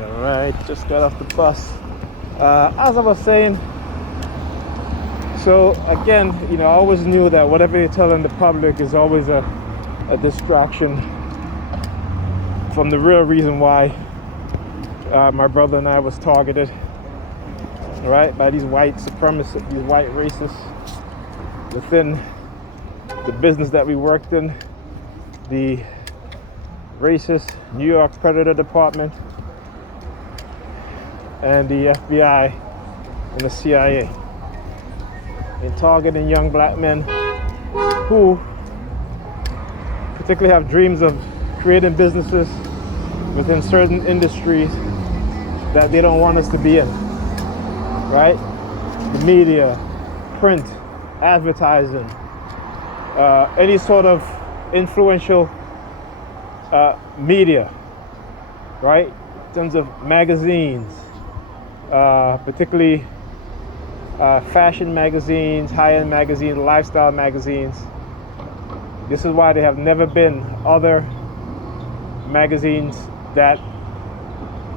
All right, just got off the bus. As I was saying, so again, I always knew that whatever you're telling the public is always a distraction from the real reason why my brother and I was targeted, all right, by these white supremacists, these white racists within the business that we worked in, the racist New York Predator Department, and the FBI and the CIA, in targeting young black men who particularly have dreams of creating businesses within certain industries that they don't want us to be in, right? The media, print, advertising, any sort of influential media, right? In terms of magazines, particularly fashion magazines, high-end magazines, lifestyle magazines. This is why there have never been other magazines that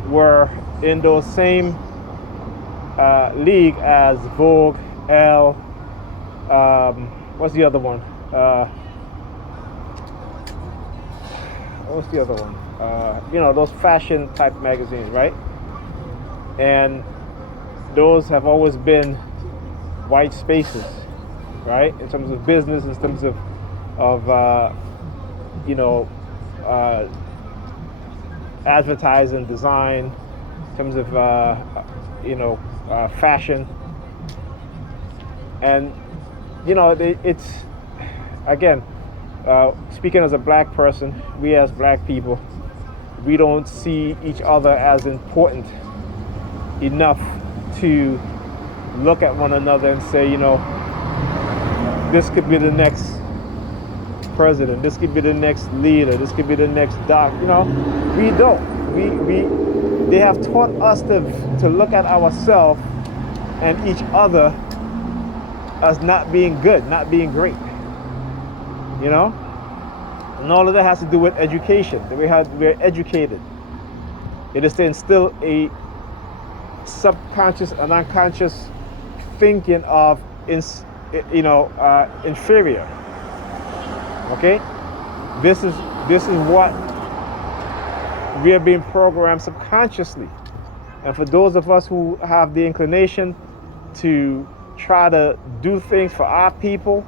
were in those same league as Vogue, Elle, what's the other one? What's the other one? Those fashion type magazines, right? And those have always been white spaces, right? In terms of business, in terms of advertising, design, in terms of fashion, and it's again, speaking as a black person, we as black people, we don't see each other as important enough to look at one another and say, this could be the next president, this could be the next leader, this could be the next doc. We don't. They have taught us to look at ourselves and each other as not being good, not being great. And all of that has to do with education. We're educated. It is to instill a subconscious and unconscious thinking of inferior. Okay, this is what we are being programmed subconsciously. And for those of us who have the inclination to try to do things for our people,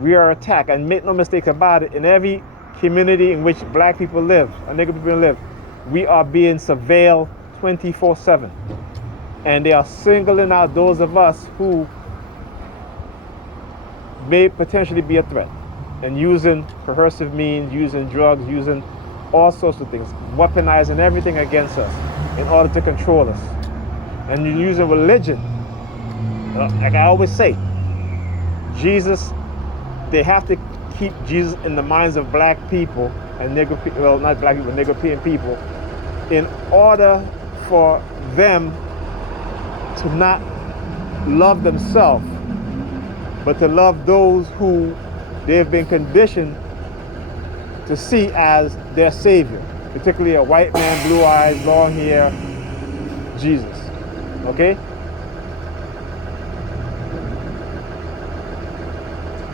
we are attacked. And make no mistake about it, in every community in which black people live, and nigger people live, we are being surveilled 24/7. And they are singling out those of us who may potentially be a threat, and using coercive means, using drugs, using all sorts of things, weaponizing everything against us in order to control us. And using religion. Like I always say, Jesus, they have to keep Jesus in the minds of black people and not black people, Nigerian people, in order for them to not love themselves, but to love those who they have been conditioned to see as their savior, particularly a white man, blue eyes, long hair, Jesus. Okay?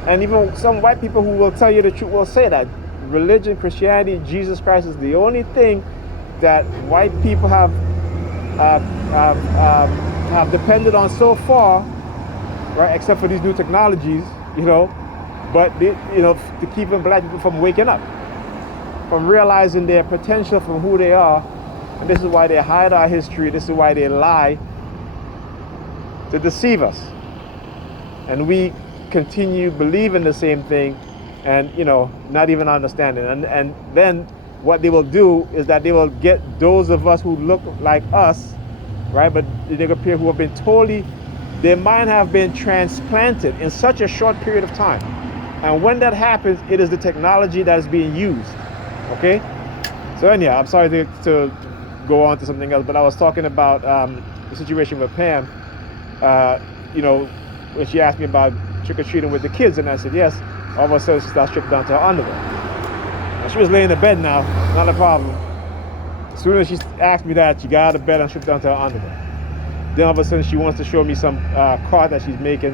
And even some white people who will tell you the truth will say that religion, Christianity, Jesus Christ is the only thing that white people have depended on so far, right? Except for these new technologies, but to keeping black people from waking up, from realizing their potential from who they are. And this is why they hide our history. This is why they lie to deceive us. And we continue believing the same thing and, not even understanding. And then what they will do is that they will get those of us who look like us, right? But they appear who have been totally, their mind have been transplanted in such a short period of time. And when that happens, it is the technology that is being used. Okay? So anyhow, I'm sorry to go on to something else, but I was talking about the situation with Pam, when she asked me about trick-or-treating with the kids, and I said yes. All of a sudden, she started stripping down to her underwear. And she was laying in bed now, not a problem. As soon as she asked me that, she got out of bed and stripped down to her underwear. Then all of a sudden she wants to show me some card that she's making,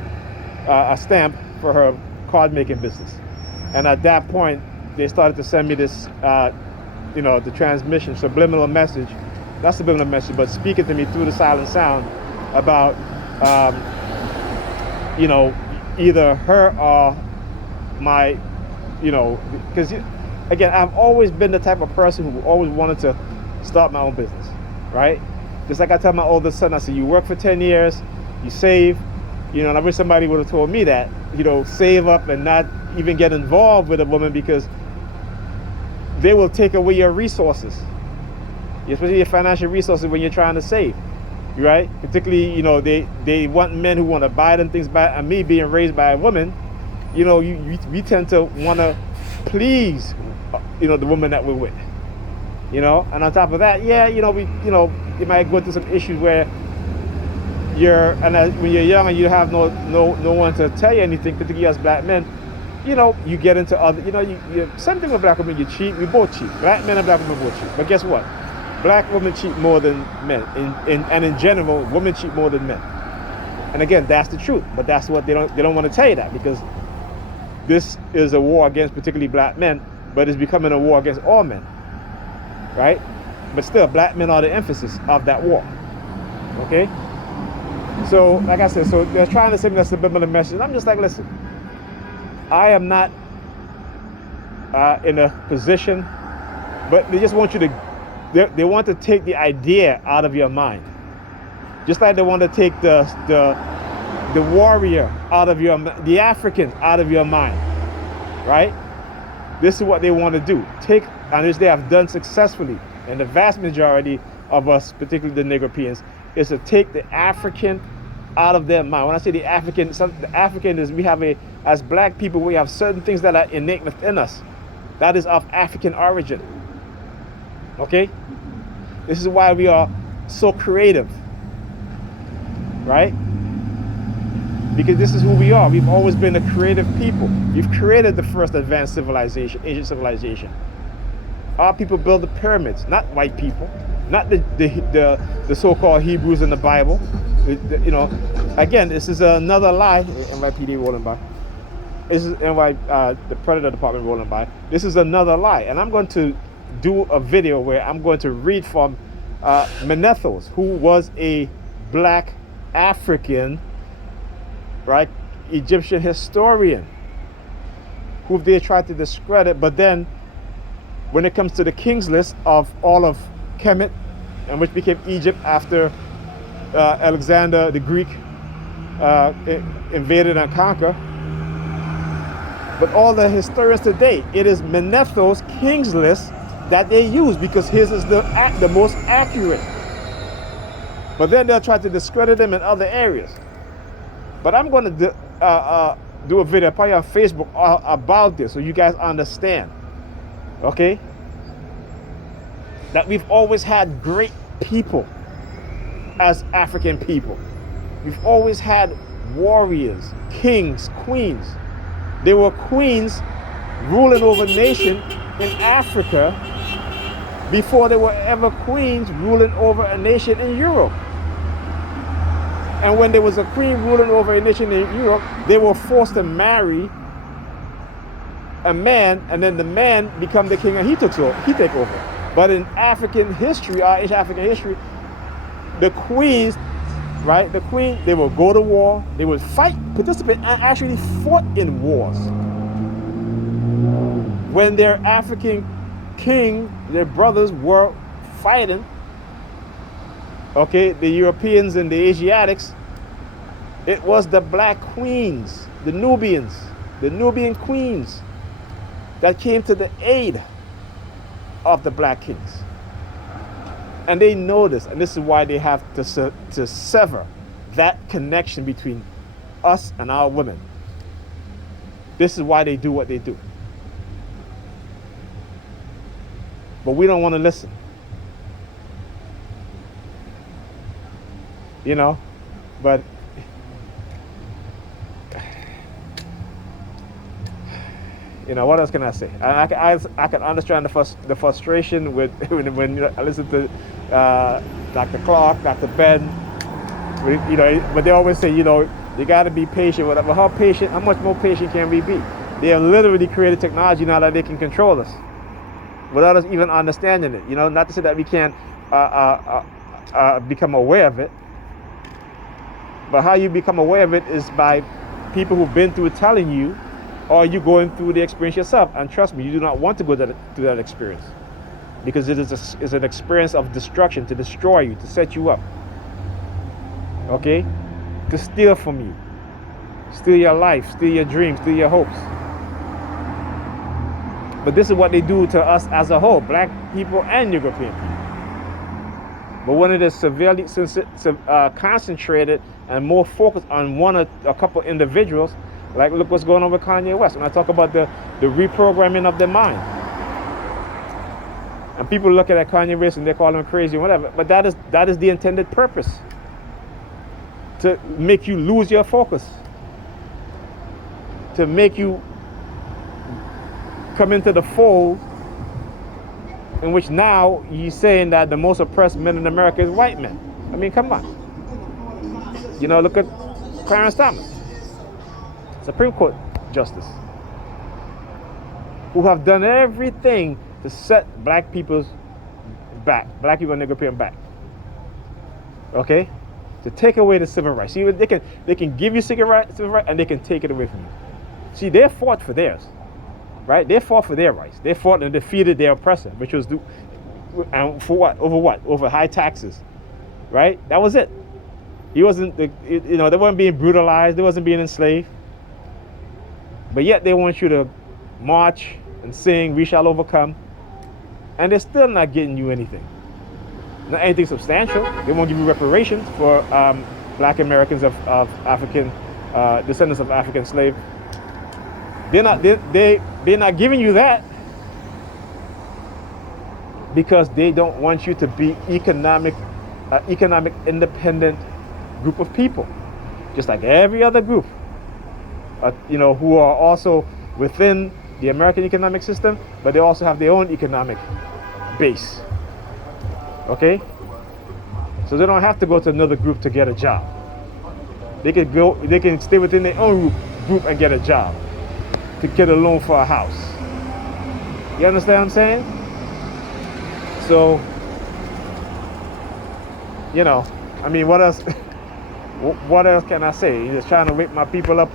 a stamp for her card making business. And at that point, they started to send me this, the transmission, subliminal message, not subliminal message, but speaking to me through the silent sound about, either her or my, because again, I've always been the type of person who always wanted to start my own business, right? Just like I tell my oldest son, I say, you work for 10 years, you save, and I wish somebody would have told me that, save up and not even get involved with a woman, because they will take away your resources, especially your financial resources when you're trying to save, right? Particularly, they want men who want to buy them things, and me being raised by a woman, we tend to want to please, the woman that we're with. And on top of that, you might go through some issues where when you're young and you have no one to tell you anything, particularly as black men, you get into other, same thing with black women, you cheat, we both cheat. Black men and black women both cheat. But guess what? Black women cheat more than men. And in general, women cheat more than men. And again, that's the truth. But that's what they don't want to tell you that, because this is a war against particularly black men, but it's becoming a war against all men. Right? But still, black men are the emphasis of that war. Okay? So, like I said, so they're trying to send me that subliminal message. And I'm just like, listen, I am not in a position, but they just want you to, they want to take the idea out of your mind. Just like they want to take the warrior out of the African out of your mind. Right? This is what they want to do. And this they have done successfully, and the vast majority of us, particularly the Negropeans, is to take the African out of their mind. When I say the African is, as black people, we have certain things that are innate within us, that is of African origin. Okay? This is why we are so creative, right? Because this is who we are. We've always been a creative people. We've created the first advanced civilization, Asian civilization. Our people built the pyramids, not white people, not the so-called Hebrews in the Bible. Again, this is another lie. NYPD rolling by. This is the Predator Department rolling by. This is another lie, and I'm going to do a video where I'm going to read from Menethos, who was a black African, right, Egyptian historian, who they tried to discredit, but then when it comes to the king's list of all of Kemet, and which became Egypt after Alexander the Greek invaded and conquered, but all the historians today, it is Menethos' king's list that they use, because his is the most accurate. But then they'll try to discredit him in other areas. But I'm going to do a video probably on Facebook about this, so you guys understand. Okay? That we've always had great people as African people. We've always had warriors, kings, queens. There were queens ruling over nation in Africa before there were ever queens ruling over a nation in Europe. And when there was a queen ruling over a nation in Europe, they were forced to marry a man, and then the man become the king, and he take over. But in African history, our Asian African history, the queens, right? The queen, they would go to war, they would fight, participate, and actually fought in wars. When their African king, their brothers were fighting, okay, the Europeans and the Asiatics, it was the black queens, the Nubians, the Nubian queens that came to the aid of the black kings. And they know this, and this is why they have to sever that connection between us and our women. This is why they do what they do. But we don't want to listen. But What else can I say? I can understand the frustration with when I listen to Dr. Clark, Dr. Ben. But they always say, you got to be patient. Whatever. How much more patient can we be? They have literally created technology now that they can control us without us even understanding it. Not to say that we can't become aware of it, but how you become aware of it is by people who've been through it telling you, or you going through the experience yourself. And trust me, you do not want to go through that experience, because it's an experience of destruction, to destroy you, to set you up. Okay? To steal from you, steal your life, steal your dreams, steal your hopes. But this is what they do to us as a whole, black people and European people. But when it is severely concentrated and more focused on one or a couple individuals, like look what's going on with Kanye West. When I talk about the reprogramming of their mind. And people look at Kanye West and they call him crazy or whatever, but that is the intended purpose. To make you lose your focus. To make you come into the fold in which now you're saying that the most oppressed men in America is white men. I mean, come on. Look at Clarence Thomas, Supreme Court Justice, who have done everything to set black people and European back. Okay? To take away the civil rights. See, they can give you civil rights and they can take it away from you. See, they fought for theirs. Right? They fought for their rights. They fought and defeated their oppressor, which was and for what? Over what? Over high taxes. Right? That was it. He wasn't they weren't being brutalized, they wasn't being enslaved. But yet they want you to march and sing "We Shall Overcome," and they're still not getting you anything. Not anything substantial. They won't give you reparations for black Americans of African descendants of African slaves. They're not giving you that because they don't want you to be economic independent group of people, just like every other group. Who are also within the American economic system, but they also have their own economic base. Okay? So they don't have to go to another group to get a job. They can stay within their own group and get a job, to get a loan for a house. You understand what I'm saying? So, what else? What else can I say? You're just trying to wake my people up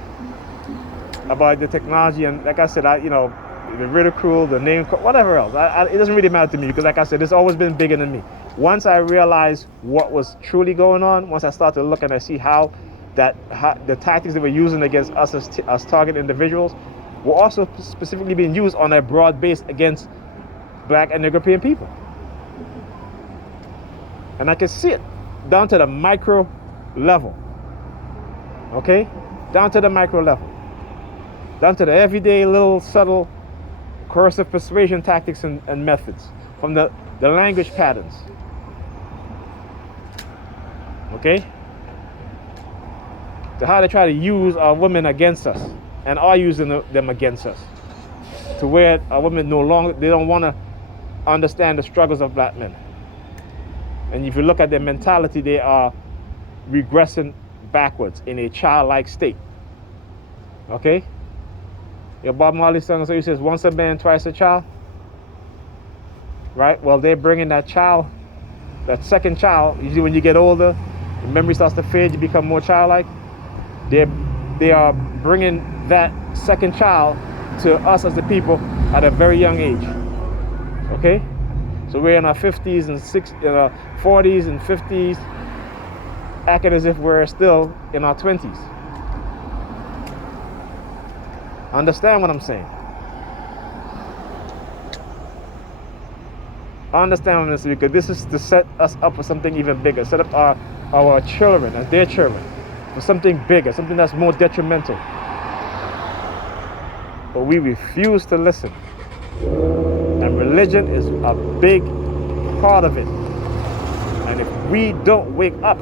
about the technology, and like I said, the ridicule, the name, whatever else. It doesn't really matter to me, because like I said, it's always been bigger than me. Once I realized what was truly going on, once I started to look and I see how the tactics they were using against us as target individuals were also specifically being used on a broad base against black and European people. And I can see it down to the micro level. Okay? Down to the micro level. Down to the everyday little subtle coercive persuasion tactics and methods, from the language patterns. Okay? To how they try to use our women against us, and are using them against us, to where our women they don't want to understand the struggles of black men. And if you look at their mentality, they are regressing backwards in a childlike state. Okay? Your Bob Marley song says, once a man, twice a child. Right? Well, they're bringing that second child. Usually when you get older, the memory starts to fade, you become more childlike. They are bringing that second child to us as the people at a very young age. Okay? So we're in our 50s and 40s and 50s, acting as if we're still in our 20s. Understand what I'm saying? Understand what I'm saying, because this is to set us up for something even bigger. Set up our children as their children for something bigger, something that's more detrimental. But we refuse to listen. And religion is a big part of it. And if we don't wake up,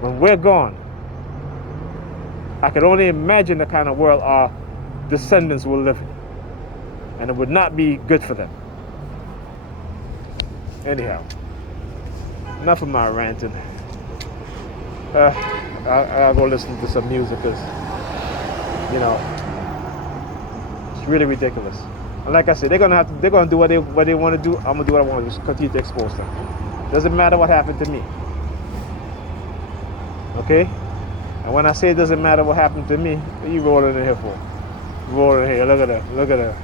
when we're gone, I could only imagine the kind of world our descendants will live in. And it would not be good for them. Anyhow, enough of my ranting. I'll go listen to some music because, you know, it's really ridiculous. And like I said, they're gonna do what they want to do. I'm gonna do what I want to do. Just continue to expose them. Doesn't matter what happened to me. Okay? And when I say it doesn't matter what happened to me, what are you rolling in here for? Rolling in here. Look at that. Look at that.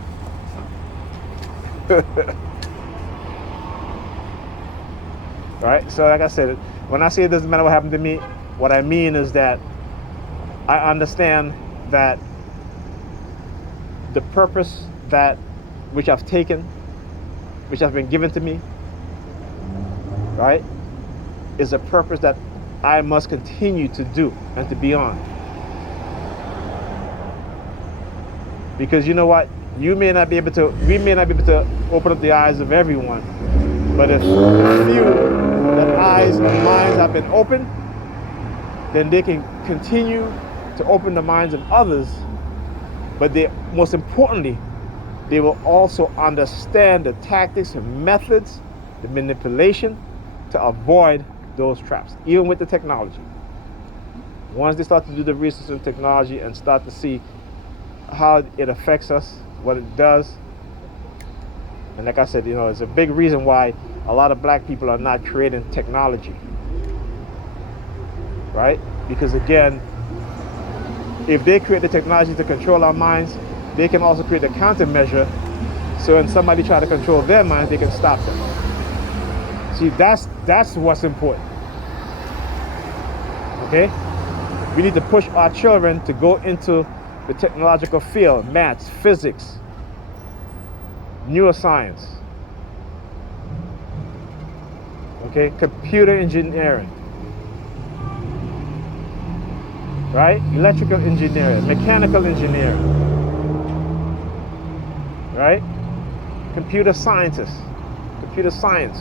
Right? So like I said, when I say it doesn't matter what happened to me, what I mean is that I understand that the purpose which I've taken, which has been given to me, right, is a purpose that I must continue to do and to be on. Because you know what? We may not be able to open up the eyes of everyone, but if the eyes and minds have been opened, then they can continue to open the minds of others. But most importantly, they will also understand the tactics and methods, the manipulation to avoid those traps, even with the technology. Once they start to do the research in technology and start to see how it affects us, what it does. And like I said, you know, it's a big reason why a lot of black people are not creating technology. Right? Because again, if they create the technology to control our minds, they can also create a countermeasure. So when somebody try to control their minds, they can stop them. See, that's what's important. Okay? We need to push our children to go into the technological field, maths, physics, neuroscience, okay, computer engineering, right? Electrical engineering, mechanical engineering, right? Computer scientists, computer science.